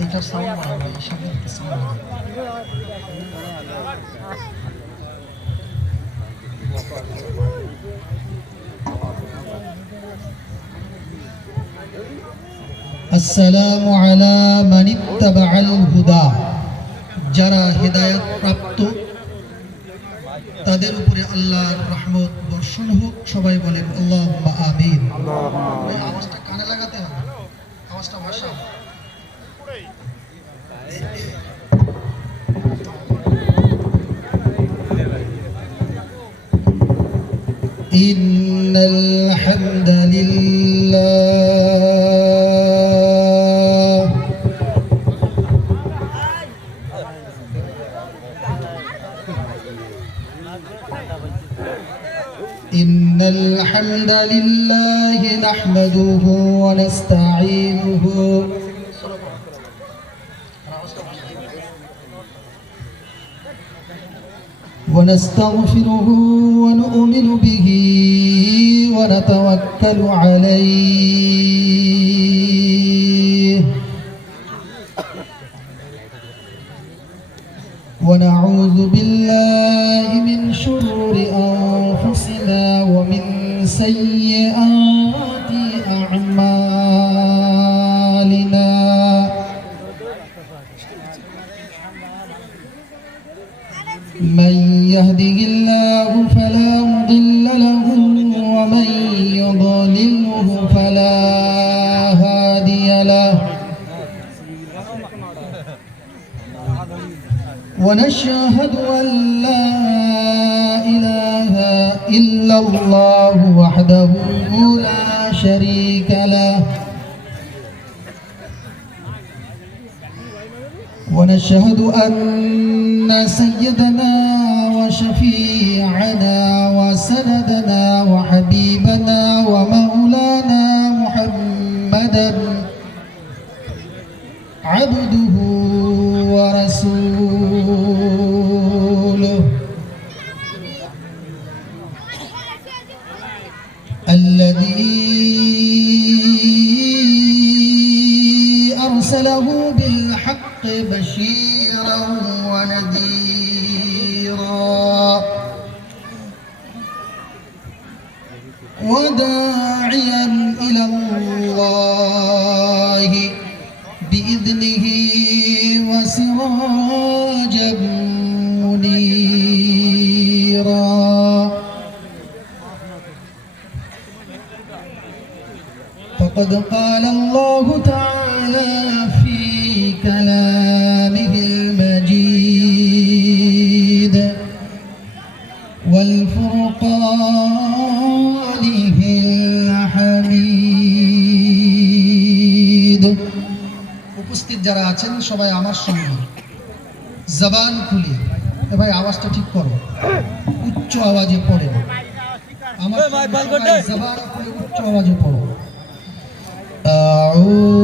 এইটার সাউন্ড ভালো হয় এই সামনে একটা সাউন্ড আসসালামু আলা মান ইত্তাবাআল হুদা। যারা হেদায়েত প্রাপ্ত তাদের উপরে আল্লাহর রহমত বর্ষণ হোক সবাই বলেন আল্লাহুম্মা আমিন। আওয়াজটা إن الحمد لله. إن الحمد لله نحمده ونستعينه. ونستغفره ونؤمن به ونتوكل عليه. ونعوذ بالله من شرور أنفسنا ومن سيئات ونشهد أن سيدنا وشفيعنا وسندنا وحبيبنا ومولانا محمدا عبده فقد قال الله تعالى في كلامه المجيد والفرقانه الحميد উপস্থিত যারা আছেন সবাই আমার সঙ্গে জবান খুলে এ ভাই আওয়াজটা ঠিক করো উচ্চ আওয়াজে পড়ে না আমার সঙ্গে সবাই জবান খুলে উচ্চ আওয়াজে পড়ো Oh.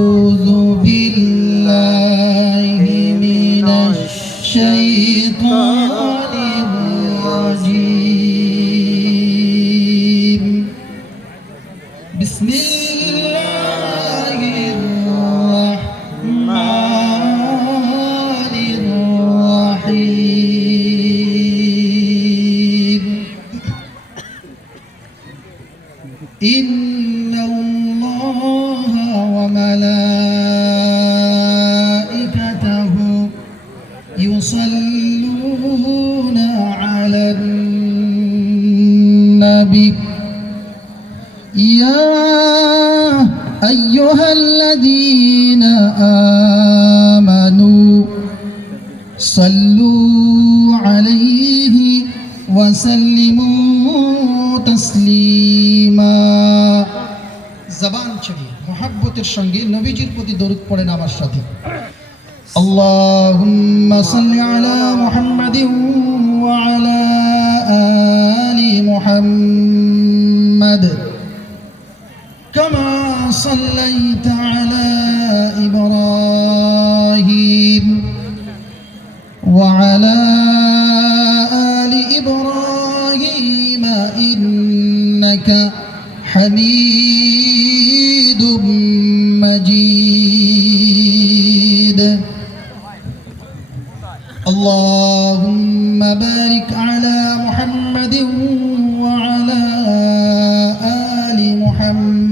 জবান ছেড়ে মহাব্বতের সঙ্গে নবীজির প্রতি দরুদ পড়েন আমার সাথে اللهم صل على محمد وعلى آل محمد كما صليت على إبراهيم آل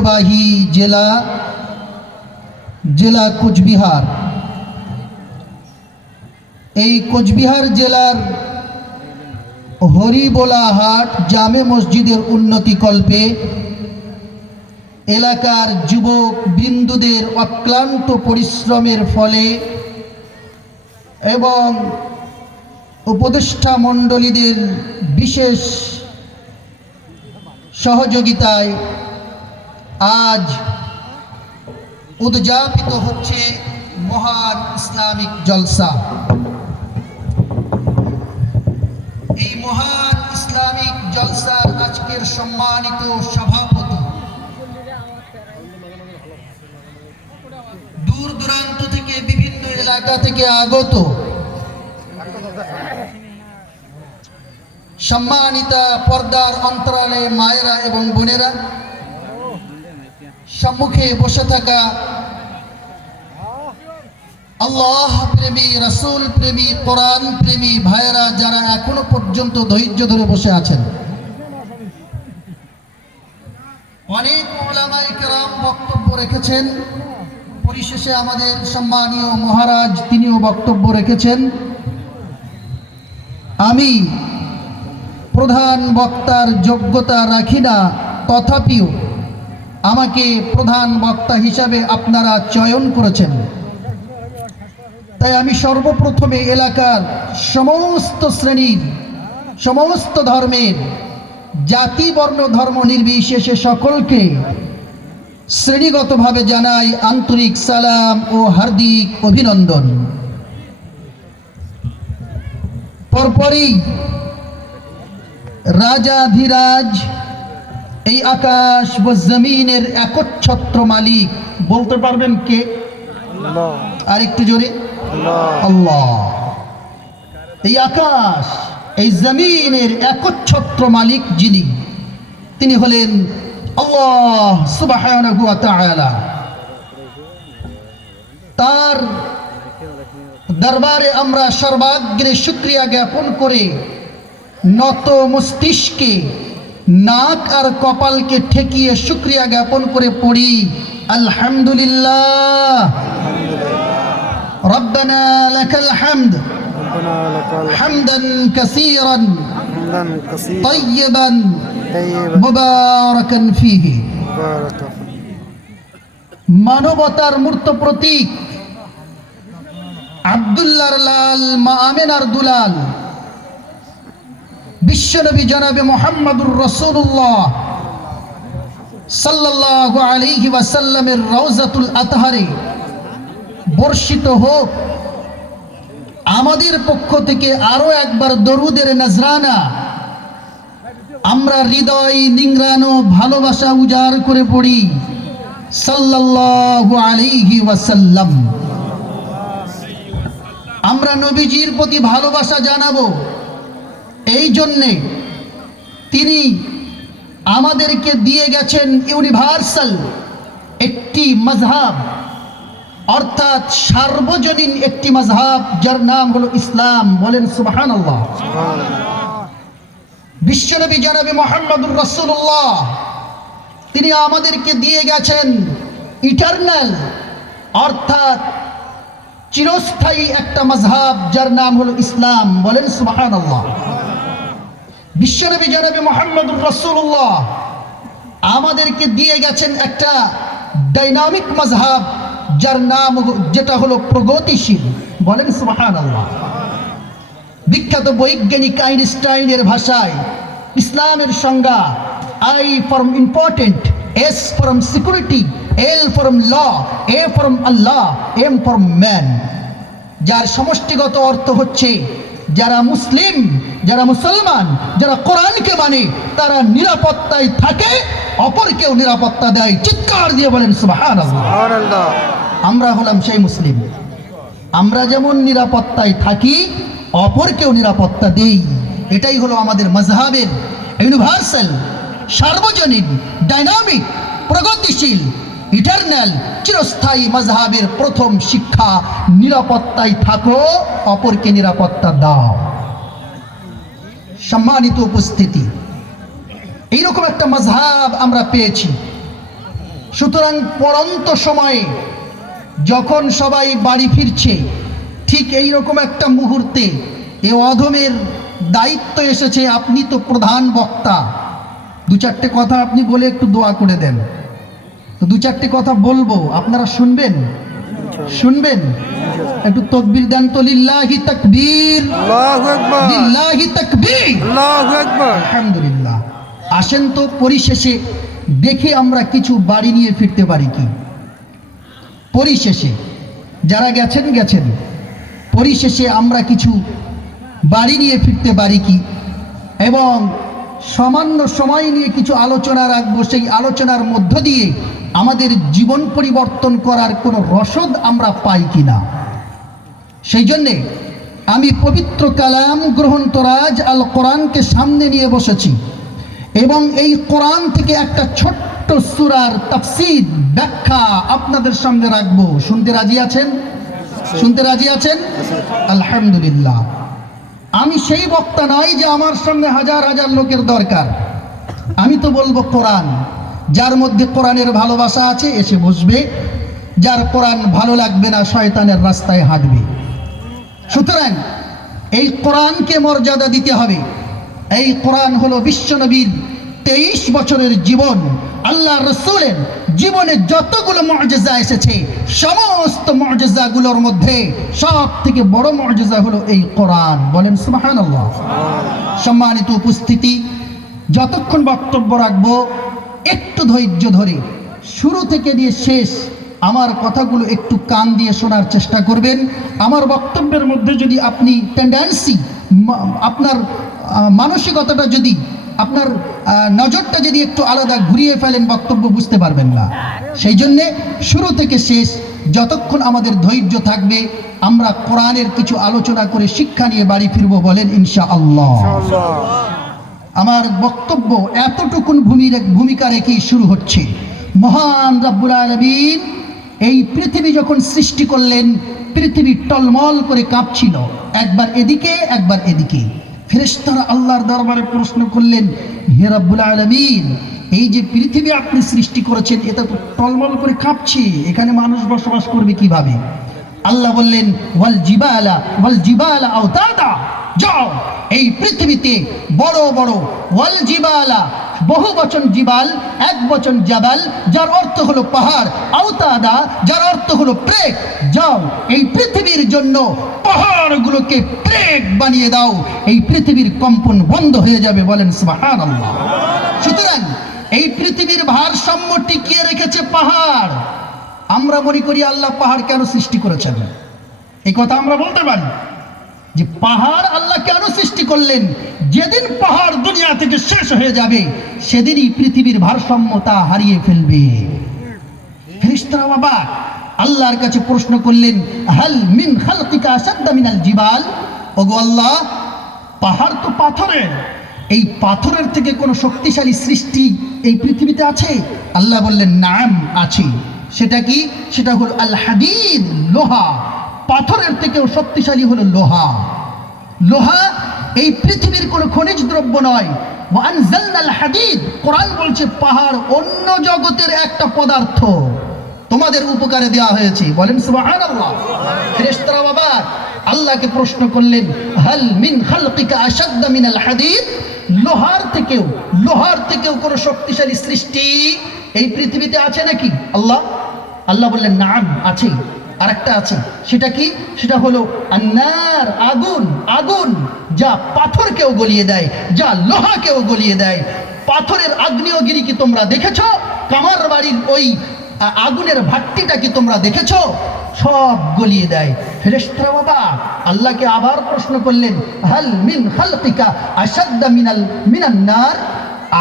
ঐতিহ্যবাহী জেলা জেলা কোচবিহার। এই কোচবিহার জেলার হরিবোলাহাট জামে মসজিদের উন্নতিকল্পে এলাকার যুবক বৃন্দুদের অক্লান্ত পরিশ্রমের ফলে এবং উপদেষ্টা মণ্ডলীদের বিশেষ সহযোগিতায় আজ উদযাপিত হচ্ছে মহান ইসলামিক জলসা। এই মহান ইসলামিক জলসার আজকের সম্মানিত সভাপতি দূর দূরান্ত থেকে বিভিন্ন এলাকা থেকে আগত সম্মানিতা পর্দার অন্তরালে মায়েরা এবং বোনেরা সম্মুখে বসে থাকা আল্লাহ প্রেমী, রাসূল প্রেমী, কোরআন প্রেমী ভাইয়েরা যারা এখনও পর্যন্ত ধৈর্য ধরে বসে আছেন। অনেক ওলামায়ে কেরাম বক্তব্য রেখেছেন। পরিশেষে আমাদের সম্মানীয় মহারাজ তিনিও বক্তব্য রেখেছেন। আমি প্রধান বক্তার যোগ্যতা রাখি না, তথাপিও আমাকে প্রধান বক্তা হিসাবে আপনারা চয়ন করেছেন। তাই আমি সর্বপ্রথমে এলাকার সমস্ত শ্রেণির, সমস্ত ধর্মের, জাতি, বর্ণ, ধর্ম নির্বিশেষে সকলকে শ্রেণীগতভাবে জানাই আন্তরিক সালাম ও হার্দিক অভিনন্দন। পরপরই রাজাধিরাজ এই আকাশ ও জমিনের একচ্ছত্র মালিক বলতে পারবেন কে? আর একটু জোরে। আল্লাহ। এই আকাশ এই জমিনের একচ্ছত্র মালিক যিনি তিনি হলেন আল্লাহ তার দরবারে আমরা সর্বাগ্রে শুক্রিয়া জ্ঞাপন করে নত মস্তিষ্কে নাক আর কপালকে ঠেকিয়ে শুক্রিয়া জ্ঞাপন করে পড়ি আলহামদুলিল্লাহ ربنا لك الحمد ربنا لك الحمد حمدا كثيرا حمدا كثيرا طيبا طيبا মুবারাকান ফিহি بارك فيك মানবতার মূর্ত প্রতীক আব্দুল্লাহর লাল মা আমেনার দুলাল বিশ্বনবী জনাবে মোহাম্মদুর রসুল্লাহ সাল্লাল্লাহু আলাইহি ওয়াসাল্লামের রওজাতুল আতহারে বর্ষিত হোক। আমাদের পক্ষ থেকে আরও একবার দরুদের নজরানা। আমরা হৃদয় নিংরানো ভালোবাসা উজাড় করে পড়ি। সাল্লাল্লাহু আলাইহি ওয়াসাল্লাম। আমরা নবীজির প্রতি ভালোবাসা জানাব। এই জন্যে তিনি আমাদেরকে দিয়ে গেছেন ইউনিভার্সাল একটি মজহাব অর্থাৎ সার্বজনীন একটি মজহাব যার নাম হলো ইসলাম। বলেন সুবহানাল্লাহ। বিশ্বনবী জনাবি মোহাম্মদুর রসুল্লাহ তিনি আমাদেরকে দিয়ে গেছেন ইটারনাল অর্থাৎ চিরস্থায়ী একটা মজহাব যার নাম হলো ইসলাম। বলেন সুবাহান আল্লাহ বিশ্বনবী জনাবি মোহাম্মদুর রসুল্লাহ আমাদেরকে দিয়ে গেছেন একটা ডাইনামিক মজহাব যার নাম যেটা হলো প্রগতিশীল। বলেন সুবাহান আল্লাহ বিখ্যাত বৈজ্ঞানিক আইনস্টাইনের ভাষায় ইসলামের সংজ্ঞা I from important S from security L from law A from Allah M from man যার সমষ্টিগত অর্থ হচ্ছে যারা মুসলিম যারা মুসলমান যারা কোরআনকে মানে তারা নিরাপত্তায় থাকে অপরকেও নিরাপত্তা দেয়। চিৎকার দিয়ে বলেন আমরা হলাম সেই মুসলিম। আমরা যেমন নিরাপত্তায় থাকি অপরকেও নিরাপত্তা দেই। এটাই হলো আমাদের মজহাবের ইউনিভার্সাল সার্বজনীন ডাইনামিক প্রগতিশীল ইটারনাল চিরস্থায়ী মজহাবের প্রথম শিক্ষা, নিরাপত্তায় থাকো, অপরকে নিরাপত্তা দাও। সম্মানিত উপস্থিতি, এইরকম একটা মজহাব আমরা পেয়েছি। সুতরাং পরন্ত সময়ে যখন সবাই বাড়ি ফিরছে, ঠিক এই রকম একটা মুহূর্তে এ অধমের দায়িত্ব এসেছে, আপনি তো প্রধান বক্তা। দু চারটে কথা আপনি বলে একটু দোয়া করে দেন। দু চারটি কথা বলব। আপনারা শুনবেন? শুনবেন? একটু তকবির দেন তো লিল্লাহি তাকবীর। লিল্লাহি তাকবীর। আলহামদুলিল্লাহ। আসেন তো পরিশেষে দেখে আমরা কিছু বাড়ি নিয়ে ফিরতে পারি কি? পরিশেষে যারা গেছেন গেছেন। পরিশেষে আমরা কিছু বাড়ি নিয়ে ফিরতে পারি কি? এবং সামান্য সময় নিয়ে কিছু আলোচনা রাখব সেই আলোচনার মধ্য দিয়ে আমাদের জীবন পরিবর্তন করার কোনো রসদ আমরা পাই কি না সেই জন্যে আমি পবিত্র কালাম গ্রহণতরাজ আল কোরআনকে সামনে নিয়ে বসেছি এবং এই কোরআন থেকে একটা ছোট্ট সুরার তাফসির ব্যাখ্যা আপনাদের সামনে রাখব। শুনতে রাজি আছেন? শুনতে রাজি আছেন? আলহামদুলিল্লাহ। আমি সেই বক্তা নয় যে আমার সামনে হাজার হাজার লোকের দরকার। আমি তো বলব কোরআন। যার মধ্যে কোরআনের ভালোবাসা আছে এসে বসবে যার কোরআন ভালো লাগবে না, শয়তানের রাস্তায় হাঁটবে। সুতরাং এই কোরআনকে মর্যাদা দিতে হবে। এই কোরআন হলো বিশ্বনবীর তেইশ বছরের জীবন। আল্লাহ রসুলের জীবনে যতগুলো মর্যাদা এসেছে, সমস্ত মর্যাদাগুলোর মধ্যে সব থেকে বড় মর্যাদা হলো এই কোরআন। বলেন সুবাহান সম্মানিত উপস্থিতি, যতক্ষণ বক্তব্য রাখব একটু ধৈর্য ধরে শুরু থেকে দিয়ে শেষ আমার কথাগুলো একটু কান দিয়ে শোনার চেষ্টা করবেন। আমার বক্তব্যের মধ্যে যদি আপনি টেন্ডেন্সি আপনার মানসিকতাটা যদি, আপনার নজরটা যদি একটু আলাদা ঘুরিয়ে ফেলেন, বক্তব্য বুঝতে পারবেন না। সেই জন্যে শুরু থেকে শেষ, যতক্ষণ আমাদের ধৈর্য থাকবে, আমরা কোরআনের কিছু আলোচনা করে শিক্ষা নিয়ে বাড়ি ফিরবো বলেন ইনশা আল্লাহ আমার বক্তব্য এতটুকুন ভূমির ভূমিকা রেখেই শুরু হচ্ছে। মহান রাব্বুল আলমিন এই পৃথিবী যখন সৃষ্টি করলেন, পৃথিবী টলমল করে কাঁপছিল। একবার এদিকে একবার এদিকে। ফেরেশতারা আল্লাহর দরবারে প্রশ্ন করলেন, হে রাব্বুল আলমিন, এই যে পৃথিবী আপনি সৃষ্টি করেছেন, এটা তো টলমল করে কাঁপছে। এখানে মানুষ বসবাস করবে কীভাবে? আল্লাহ বললেন, ওয়াল জিবালা ওয়াল জিবালা আওতাদা। পৃথিবীতে বড় বড়, ওয়াল জিবালা, বহু বচন জিবাল, এক বচন জাবাল, যার অর্থ হলো পাহাড়, আওতাদা, যার অর্থ হলো প্রেক যাও, এই পৃথিবীর জন্য পাহাড়গুলোকে প্রেক বানিয়ে দাও। এই পৃথিবীর কম্পন বন্ধ হয়ে যাবে বলেন সুবহানাল্লাহ। সুতরাং এই পৃথিবীর ভারসাম্য টিকিয়ে রেখেছে পাহাড়। আমরা মনে করি আল্লাহ পাহাড় কেন সৃষ্টি করেছেন? এই কথা আমরা বলতে পারি। যে পাহাড় আল্লাহ কেন সৃষ্টি করলেন, যেদিন পাহাড় দুনিয়া থেকে শেষ হয়ে যাবে, সেদিনই পৃথিবীর ভারসাম্যতা হারিয়ে ফেলবে। বাবা, আল্লাহর কাছে প্রশ্ন করলেন, হাল মিন খালকিকা আসাদ্দা মিনাল জিবাল? ওগো আল্লাহ, পাহাড় তো পাথরের, এই পাথরের থেকে কোনো শক্তিশালী সৃষ্টি এই পৃথিবীতে আছে? আল্লাহ বললেন, নাম আছে। সেটা কি? সেটা হল আল হাদিদ লোহা। পাথরের থেকেও শক্তিশালী হলো লোহা। লোহা এই পৃথিবীর কোনো খনিজ দ্রব্য নয়। হাদিদ, কোরআন বলছে পাহাড় অন্য জগতের একটা পদার্থ। তোমাদের উপকারে দেওয়া হয়েছে। বলেন ফেরেশতারা বাবা, আল্লাহকে প্রশ্ন করলেন, হাল মিন খালকিকা আশাদ্দা মিনাল হাদিদ? লোহার থেকেও লোহার থেকেও কোনো শক্তিশালী সৃষ্টি এই পৃথিবীতে আছে নাকি? আল্লাহ আল্লাহ বললেন, নাম, আছে। আরেকটা আছে। সেটা কি? সেটা হলো আন্নার আগুন আগুন যা পাথরকেও গলিয়ে দেয়, যা লোহাকেও গলিয়ে দেয়। পাথরের আগ্নেয়গিরি কি তোমরা দেখেছ? কামার বাড়ির ওই আগুনের ভাট্টিটা কি তোমরা দেখেছ? সব গলিয়ে দেয়। ফেরেশতারা বাবা, আল্লাহকে আবার প্রশ্ন করলেন, হাল মিন খালকিকা আসাদ্দা মিনাল, মিনান নার?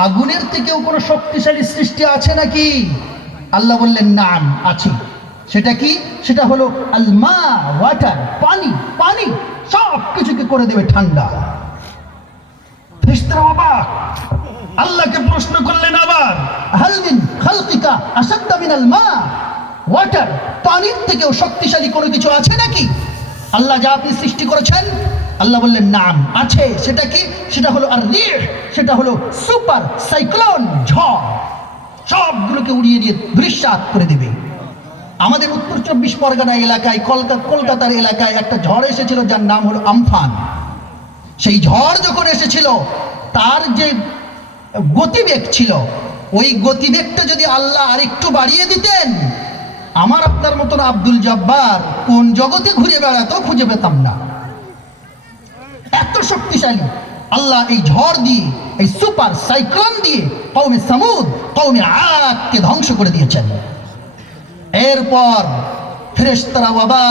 আগুনের থেকেও কোনো শক্তিশালী সৃষ্টি আছে নাকি? আল্লাহ বললেন, নাম, আছে। সেটা কি? সেটা হলো আলমা ওয়াটার পানি পানি, সব কিছুকে করে দেবে ঠান্ডা। আল্লাহকে প্রশ্ন করলেন আবার হালমিন খালকিকা আসাদ্দা মিনাল মা? ওয়াটার পানির থেকেও শক্তিশালী কোনো কিছু আছে নাকি? আল্লাহ যা আপনি সৃষ্টি করেছেন, আল্লাহ বললেন, নাম আছে। সেটা কি? সেটা হলো আর সেটা হলো সুপার সাইক্লোন, ঝড়। সবগুলোকে উড়িয়ে দিয়ে দৃশ্যাত করে দেবে। আমাদের উত্তর চব্বিশ পরগনা এলাকায় কলকাতা কলকাতার এলাকায় একটা ঝড় এসেছিল যার নাম হলো আমফান। সেই ঝড় যখন এসেছিল, তার যে গতিবেগ ছিল, ওই গতিবেগটা যদি আল্লাহ আরেকটু বাড়িয়ে দিতেন, আমার আপনার মতন আব্দুল জব্বার কোন জগতে ঘুরে বেড়াতো খুঁজে পেতাম না। এত শক্তিশালী। আল্লাহ এই ঝড় দিয়ে, এই সুপার সাইক্লোন দিয়ে কৌমে সামুদ কৌমে আদকে ধ্বংস করে দিয়েছেন। এরপর ফ্রেস্তরা বাবা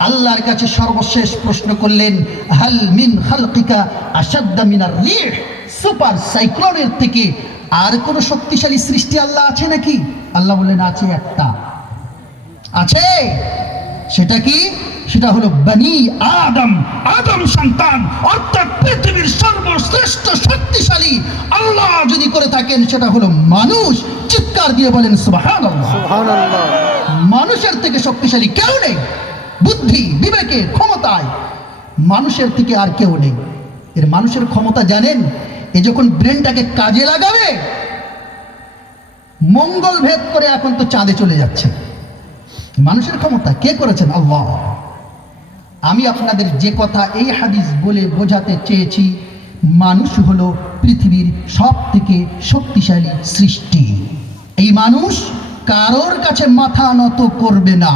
আল্লাহর কাছে সর্বশেষ প্রশ্ন করলেন, হাল মিন হালকিকা আসাদ্দা মিনার রিহ? সুপার সাইক্লোনের থেকে আর কোন শক্তিশালী সৃষ্টি আল্লাহ আছে নাকি? আল্লাহ বললেন, আছে একটা। আছে? সেটা কি? সেটা হলো বনি আদম। আদম সন্তান অর্থাৎ পৃথিবীর সর্বশ্রেষ্ঠ শক্তিশালী। আল্লাহ যদি করে থাকেন সেটা হলো মানুষ। চিৎকার দিয়ে বলেন সুবহানাল্লাহ। মানুষের থেকে শক্তিশালী কেউ নেই। বুদ্ধি বিবেকে ক্ষমতায়। মানুষের থেকে আর কেউ নেই। এর মানুষের ক্ষমতা জানেন এ যখন ব্রেনটাকে কাজে লাগাবে মঙ্গল ভেদ করে এখন তো চাঁদে চলে যাচ্ছে। মানুষের ক্ষমতা কে করেছেন? আল্লাহ। আমি আপনাদের যে কথা এই হাদিস বলে বোঝাতে চেয়েছি, মানুষ হলো পৃথিবীর সব থেকে শক্তিশালী সৃষ্টি। এই মানুষ কারোর কাছে মাথা নত করবে না।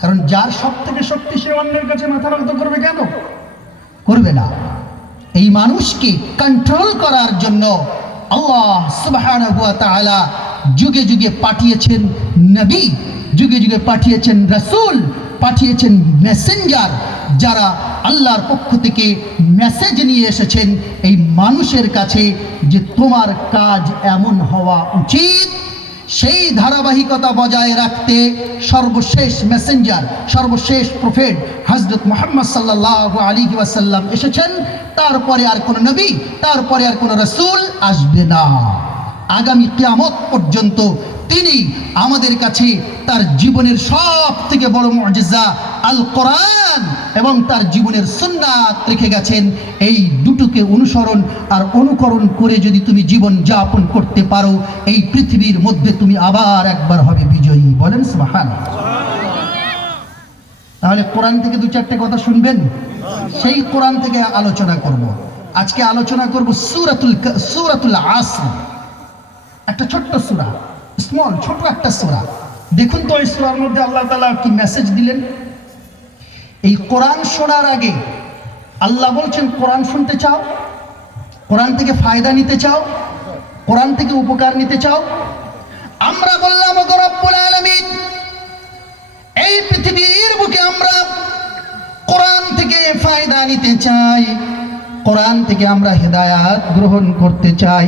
কারণ যার সব থেকে শক্তি সে অন্যের কাছে মাথা নত করবে কেন? করবে না। এই মানুষকে কন্ট্রোল করার জন্য যুগে যুগে পাঠিয়েছেন নবী, যুগে যুগে পাঠিয়েছেন রাসূল পাঠিয়েছেন মেসেঞ্জার যারা আল্লাহর পক্ষ থেকে মেসেজ নিয়ে এসেছেন এই মানুষের কাছে যে তোমার কাজ এমন হওয়া উচিত। সেই ধারাবাহিকতা বজায় রাখতে সর্বশেষ মেসেঞ্জার সর্বশেষ প্রফেট হজরত মোহাম্মদ সাল্লাহ আলী ওয়াসাল্লাম এসেছেন। তারপরে আর কোনো নবী, তারপরে আর কোনো রসুল আসবে না। আগামী কিয়ামত পর্যন্ত তিনি আমাদের কাছে তার জীবনের সব থেকে বড় মজেজা আল কোরআন এবং তার জীবনের সুন্নাত রেখে গেছেন। এই দুটোকে অনুসরণ আর অনুকরণ করে যদি তুমি জীবন যাপন করতে পারো, এই পৃথিবীর মধ্যে তুমি আবার একবার হবে বিজয়ী। বলেন সুবহান তাহলে কোরআন থেকে দু চারটে কথা শুনবেন? সেই কোরআন থেকে আলোচনা করব। আজকে আলোচনা করব সুরাতুল সুরাতুল আসর। একটা ছোট্ট সূরা। স্মল ছোট একটা সূরা। দেখুন তো এই সোরার মধ্যে আল্লাহ তালা কি মেসেজ দিলেন? এই কোরআন শোনার আগে আল্লাহ বলছেন, কোরআন শুনতে চাও? কোরআন থেকে ফায়দা নিতে চাও? কোরআন থেকে উপকার নিতে চাও? আমরা বললাম রব্বুল আলামিন, এই পৃথিবীর বুকে আমরা কোরআন থেকে ফায়দা নিতে চাই। কোরআন থেকে আমরা হেদায়াত গ্রহণ করতে চাই।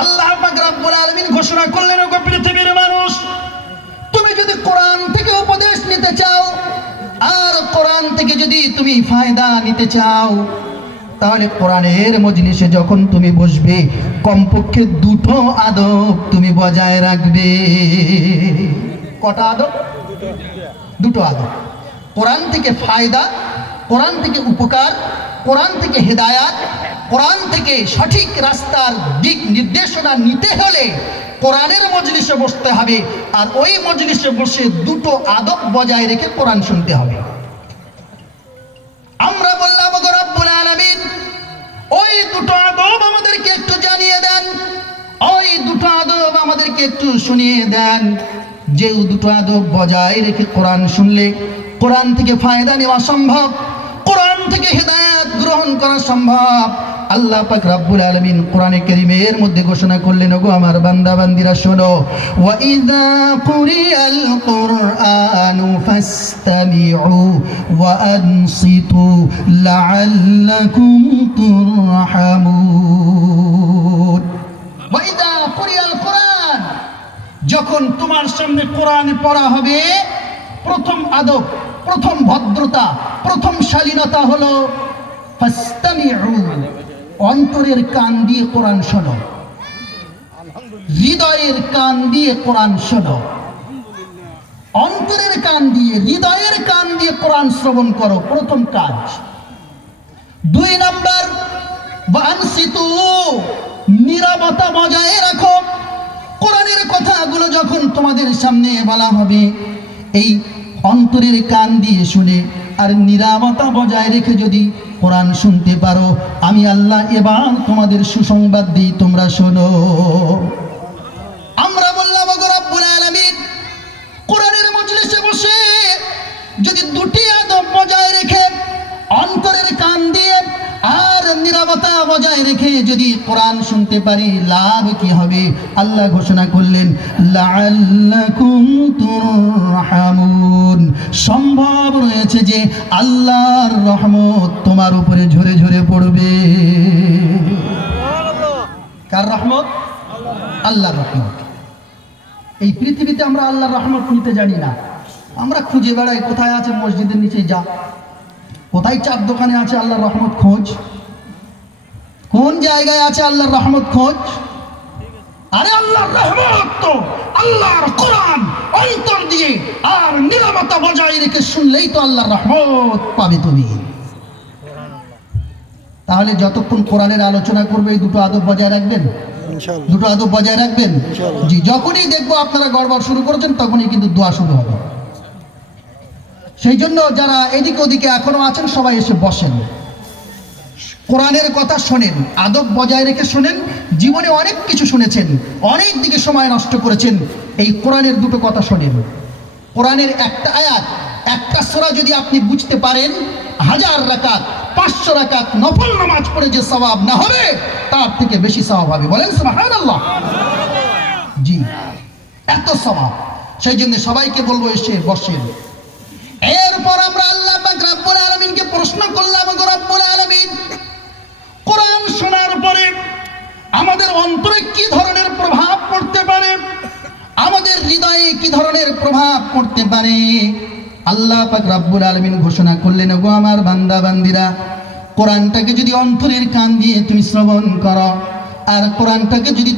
আল্লাহ রব্বুল আলামিন ঘোষণা করলেন, ওগো পৃথিবীর মানুষ, তুমি যদি কোরআন থেকে উপদেশ নিতে চাও, আর কোরআন থেকে যদি তুমি ফায়দা নিতে চাও, তাহলে কোরআনের মজলিসে যখন তুমি বসবে, কমপক্ষে দুটো আদব তুমি বজায় রাখবে। কটা আদব? দুটো আদব। কোরআন থেকে ফায়দা, কোরআন থেকে উপকার, কোরআন থেকে হেদায়াত কোরআন থেকে সঠিক রাস্তার দিক নির্দেশনা নিতে হলে কোরআনের মজলিসে বসতে হবে আর ওই মজলিসে বসে দুটো আদব বজায় রেখে কোরআন শুনতে হবে। আমরা বললাম আলামিন, ওই দুটো আদব আমাদেরকে একটু জানিয়ে দেন। ওই দুটো আদব আমাদেরকে একটু শুনিয়ে দেন। যে দুটো আদব বজায় রেখে কোরআন শুনলে কোরআন থেকে ফায়দা নেওয়া সম্ভব। কোরআন থেকে হেদায়েত গ্রহণ করা সম্ভব। আল্লাহ পাক রব্বুল আলামিন কোরআনে কারীমের মধ্যে ঘোষণা করলেন, ওগো আমার বান্দা বান্দিরা শোনো ওয়া ইযা কুরিয়াল কুরআনু ফাসতামিউ ওয়া আনসিতু লাআল্লাকুম তুরহামুন। ওয়া ইযা কুরিয়াল কুরআন, যখন তোমার সামনে কোরআন পড়া হবে প্রথম আদব, প্রথম ভদ্রতা, প্রথম শালীনতা হলো অন্তরের কান দিয়ে কোরআন শোনো। হৃদয়ের কান দিয়ে কোরআন শোনো। অন্তরের কান দিয়ে, হৃদয়ের কান দিয়ে কোরআন শ্রবণ করো, প্রথম কাজ। দুই নম্বর নিরাপত্তা বজায় রাখো। কোরআনের কথাগুলো যখন তোমাদের সামনে বলা হবে, এই অন্তরের কান দিয়ে শুনে আর নিরামতা বজায় রেখে যদি কোরআন শুনতে পারো, আমি আল্লাহ এবার তোমাদের সুসংবাদ দিই, তোমরা শোনো। আমরা নিরাপত্তা বজায় রেখে যদি কোরআন শুনতে পারি, লাভ কি হবে? আল্লাহ ঘোষণা করলেন সম্ভব রয়েছে যে আল্লাহর রহমত তোমার উপরে ঝরে ঝরে পড়বে। কার রহমত? আল্লাহর রহমত। এই পৃথিবীতে আমরা আল্লাহর রহমত খুঁজতে জানি না। আমরা খুঁজে বেড়াই, কোথায় আছে মসজিদের নিচে? যা। কোথায় চার দোকানে আছে আল্লাহর রহমত খোঁজ? কোন জায়গায় আছে আল্লাহর রহমত খোঁজ? আরে আল্লাহর রহমত তো আল্লাহর কোরআন অন্তর দিয়ে আর নিরাপত্তা বজায় রেখে শুনলেই তো আল্লাহর রহমত পাবে তুমি। তাহলে যতক্ষণ কোরআনের আলোচনা করবে এই দুটো আদব বজায় রাখবেন? দুটো আদব বজায় রাখবেন? জি যখনই দেখব আপনারা গড়বড় শুরু করেছেন তখনই কিন্তু দোয়া শুরু হবে। সেই জন্য যারা এদিকে ওদিকে এখনও আছেন সবাই এসে বসেন। কোরআনের কথা শোনেন, আদব বজায় রেখে শোনেন, জীবনে অনেক কিছু শুনেছেন, অনেক দিকে সময় নষ্ট করেছেন, এই কোরআনের দুটো কথা শোনেন। কোরআনের একটা আয়াত, একটা সোরা যদি আপনি বুঝতে পারেন, হাজার রাকাত, পাঁচশো রাকাত নফল নামাজ পড়ে যে স্বভাব না হবে, তার থেকে বেশি স্বভাব হবে। বলেন সুবহানাল্লাহ। জি, এত স্বভাব সেই জন্য সবাইকে বলব এসে বসেন। এরপর আমরা আল্লাহ রব্বুল আলামিনকে প্রশ্ন করলাম রব্বুল আলামিন কোরআন শোনার পরে আমাদের অন্তরে কি ধরনের প্রভাব পড়তে পারে? আমাদের হৃদয়ে কি ধরনের প্রভাব পড়তে পারে? আল্লাহ পাক রব্বুল আলামিন ঘোষণা করলেন গো আমার বান্দা, বান্দিরা, কোরআনটাকে যদি অন্তরের কান দিয়ে তুমি শ্রবণ করো, আর কোরআনটাকে যদি